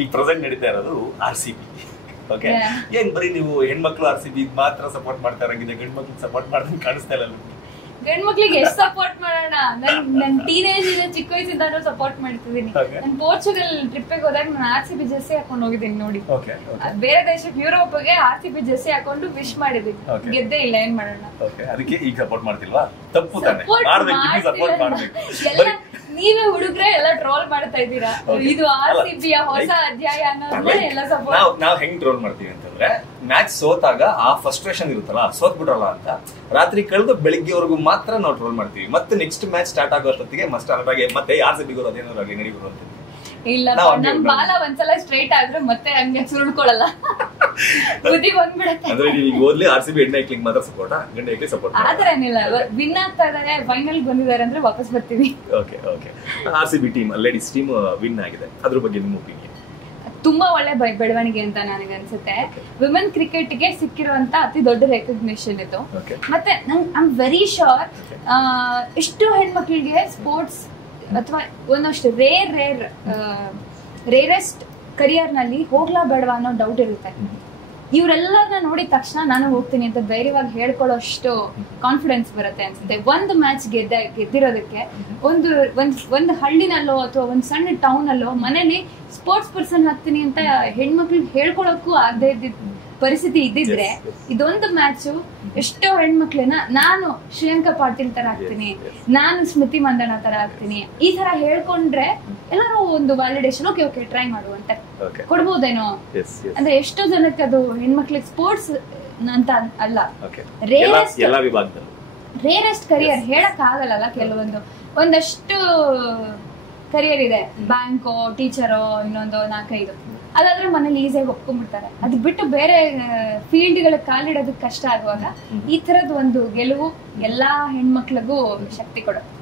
ಈಗ ಪ್ರೆಸೆಂಟ್ ನಡೀತಾ ಇರೋದು RCB. ಓಕೆ, ಏನ್ ಬರೀ ನೀವು ಹೆಣ್ಮಕ್ಳು RCB ಮಾತ್ರ ಸಪೋರ್ಟ್ ಮಾಡ್ತಾ ಇರಂಗಿದೆ, ಗಂಡ್ ಮಕ್ಳಿಗೆ ಸಪೋರ್ಟ್ ಮಾಡ್ದಂಗೆ ಕಾಣಿಸ್ತಾ ಇಲ್ಲ. ಗಂಡ್ ಮಕ್ಳಿಗೆ ಎಷ್ಟು ಸಪೋರ್ಟ್ ಮಾಡೋಣ, ನನ್ ಟೀನೇಜ್ ಇಂದ ಚಿಕ್ಕ ವಯಸ್ಸಿಂದ ಸಪೋರ್ಟ್ ಮಾಡ್ತಿದ್ದೀನಿ. ನಾನು ಪೋರ್ಚುಗಲ್ ಟ್ರಿಪ್ಪಿಗೆ ಹೋದಾಗ ನಾನು RCB ಜೆರ್ಸಿ ಹಾಕೊಂಡು ಹೋಗಿದ್ದೀನಿ ನೋಡಿ. ಬೇರೆ ದೇಶಕ್ಕೆ ಯುರೋಪ್ಗೆ RCB ಜೆರ್ಸಿ ಹಾಕೊಂಡು ವಿಶ್ ಮಾಡಿದ್ದೀನಿ, ಗೆದ್ದೇ ಇಲ್ಲ, ಏನ್ ಮಾಡೋಣ. ಅದಕ್ಕೆ ಈಗ ಸಪೋರ್ಟ್ ಮಾಡ್ತಿಲ್ವಾ? ತಪ್ಪು ತಾನೆ, ಸಪೋರ್ಟ್ ಮಾಡ್ಬೇಕು. ನೀವೇ ಹುಡುಗ್ರೆ ಎಲ್ಲ ಟ್ರೋಲ್ ಮಾಡ್ತಾ ಇದ್ದೀರಾ, ಇದು RCB ಹೊಸ ಅಧ್ಯಾಯ ಅನ್ನೋದನ್ನ ಎಲ್ಲ ಸಪೋರ್ಟ್. ನಾವ್ ಹೆಂಗ್ ಟ್ರೋಲ್ ಮಾಡ್ತೀವಿ ಅಂತಂದ್ರೆ, ಮ್ಯಾಚ್ ಸೋತಾಗ ಆ ಫ್ರಸ್ಟ್ರೇಷನ್ ಇರುತ್ತಲ್ಲ, ಸೋತ್ ಬಿಡ್ರಲ್ಲ ಅಂತ ರಾತ್ರಿ ಕಳೆದು ಬೆಳಿಗ್ಗೆವರೆಗೂ ಮಾತ್ರ ನಾವು ಟ್ರೋಲ್ ಮಾಡ್ತೀವಿ. ಮತ್ತೆ ನೆಕ್ಸ್ಟ್ ಮ್ಯಾಚ್ ಸ್ಟಾರ್ಟ್ ಆಗೋ ಅಷ್ಟೊತ್ತಿಗೆ ಮಸ್ಟ್ ಅಲ್ರಾಗೆ ಮತ್ತೆ RCB ಅದೇನಾದ್ರು ಆಗಲಿ ನಡಿ ಬರು ಅಂತ. ಇಲ್ಲ, ನಮ್ ಬಾಲ ಒಂದ್ಸಲ ಸ್ಟ್ರೈಟ್ ಆದ್ರೆ ಮತ್ತೆ ಹಂಗೆ ಸುರುಳ್ಕೊಳ್ಳಲ್ಲ, ಬುದ್ಧಿ ಬಂದ್ಬಿಡತ್ತೆ. ಅಂದ್ರೆ ಈಗ ಓದ್ಲಿ RCB ಹೆಣ್ಣು ಐಕ್ಲಿಂಗ್ ಮಾತ್ರ ಸಪೋರ್ಟ್, ಗಂಡ ಐಕ್ಲಿ ಸಪೋರ್ಟ್ ಆತರ ಏನಿಲ್ಲ. ವಿನ್ ಆಗ್ತಾ ಇದಾರೆ, ಫೈನಲ್ ಬಂದಿದ್ದಾರೆ ಅಂದ್ರೆ ವಾಪಸ್ ಬರ್ತೀವಿ. Okay, RCB team, ladies team win ಆಗಿದೆ, ಅದ್ರ ಬಗ್ಗೆ ನಿಮ್ಮ ಒಪಿನಿಯನ್? ತುಂಬಾ ಒಳ್ಳೆ ಬೆಳವಣಿಗೆ ಅಂತ ನನಗೆ ಅನ್ಸುತ್ತೆ. ವಿಮೆನ್ ಕ್ರಿಕೆಟ್ ಗೆ ಸಿಕ್ಕಿರುವಂತ ಅತಿ ದೊಡ್ಡ ರೆಕಗ್ನಿಷನ್ ಇದು. ಮತ್ತೆ ಐ ಆಮ್ ವೆರಿ ಶೋರ್ ಎಷ್ಟು ಹೆಣ್ಮಕ್ಳಿಗೆ ಸ್ಪೋರ್ಟ್ಸ್ ಅಥವಾ ಒಂದಷ್ಟು ರೇರೆಸ್ಟ್ ಕರಿಯರ್ ನಲ್ಲಿ ಹೋಗ್ಲಾ ಬೇಡವಾ ಅನ್ನೋ ಡೌಟ್ ಇರುತ್ತೆ. ಇವ್ರೆಲ್ಲರನ್ನ ನೋಡಿದ ತಕ್ಷಣ ನಾನು ಹೋಗ್ತೀನಿ ಅಂತ ಧೈರ್ಯವಾಗಿ ಹೇಳ್ಕೊಳ್ಳೋ ಅಷ್ಟು ಕಾನ್ಫಿಡೆನ್ಸ್ ಬರುತ್ತೆ ಅನ್ಸುತ್ತೆ. ಒಂದು ಮ್ಯಾಚ್ ಗೆದ್ದಿರೋದಕ್ಕೆ ಒಂದು ಹಳ್ಳಿನಲ್ಲೋ ಅಥವಾ ಒಂದ್ ಸಣ್ಣ ಟೌನ್ ಅಲ್ಲೋ ಮನೇಲಿ ಸ್ಪೋರ್ಟ್ಸ್ ಪರ್ಸನ್ ಆಗ್ತೀನಿ ಅಂತ ಹೆಣ್ಮಕ್ಳಿಗೆ ಹೇಳ್ಕೊಳಕ್ಕೂ ಆಗದೆ ಇದ್ದಿದ್ದ ಪರಿಸ್ಥಿತಿ ಇದ್ದಿದ್ರೆ, ಇದೊಂದು ಮ್ಯಾಚ್ ಎಷ್ಟೋ ಹೆಣ್ಮಕ್ಳನ್ನ ನಾನು ಶ್ರೀಲಂಕಾ ಪಾಟೀಲ್ ತರ ಆಗ್ತೀನಿ, ನಾನು ಸ್ಮೃತಿ ಮಂದಣ್ಣ ತರ ಆಗ್ತೀನಿ, ಈ ತರ ಹೇಳ್ಕೊಂಡ್ರೆ ಎಲ್ಲರೂ ಒಂದು ವ್ಯಾಲಿಡೇಷನ್ ಓಕೆ ಟ್ರೈ ಮಾಡುವಂತ ಕೊಡ್ಬೋದೇನೋ. ಅಂದ್ರೆ ಎಷ್ಟೋ ಜನಕ್ಕೆ ಅದು ಹೆಣ್ಮಕ್ಳಿಗೆ ಸ್ಪೋರ್ಟ್ಸ್ ಅಂತ ಅಲ್ಲ, ರೇರೆಸ್ಟ್ ಕರಿಯರ್ ಹೇಳಕ್ ಆಗಲ್ಲ. ಒಂದಷ್ಟು ಕರಿಯರ್ ಇದೆ, ಬ್ಯಾಂಕೋ, ಟೀಚರೋ, ಇನ್ನೊಂದು 4-5 ಅದಾದ್ರೆ ಮನೇಲಿ ಈಸಿಯಾಗಿ ಒಪ್ಕೊಂಡ್ಬಿಡ್ತಾರೆ. ಅದು ಬಿಟ್ಟು ಬೇರೆ ಫೀಲ್ಡ್ಗಳ ಕಾಲಿಡೋದಕ್ಕೆ ಕಷ್ಟ ಆಗುವಾಗ ಈ ತರದ ಒಂದು ಗೆಲುವು ಎಲ್ಲಾ ಹೆಣ್ಮಕ್ಳಿಗೂ ಶಕ್ತಿ ಕೊಡುತ್ತೆ.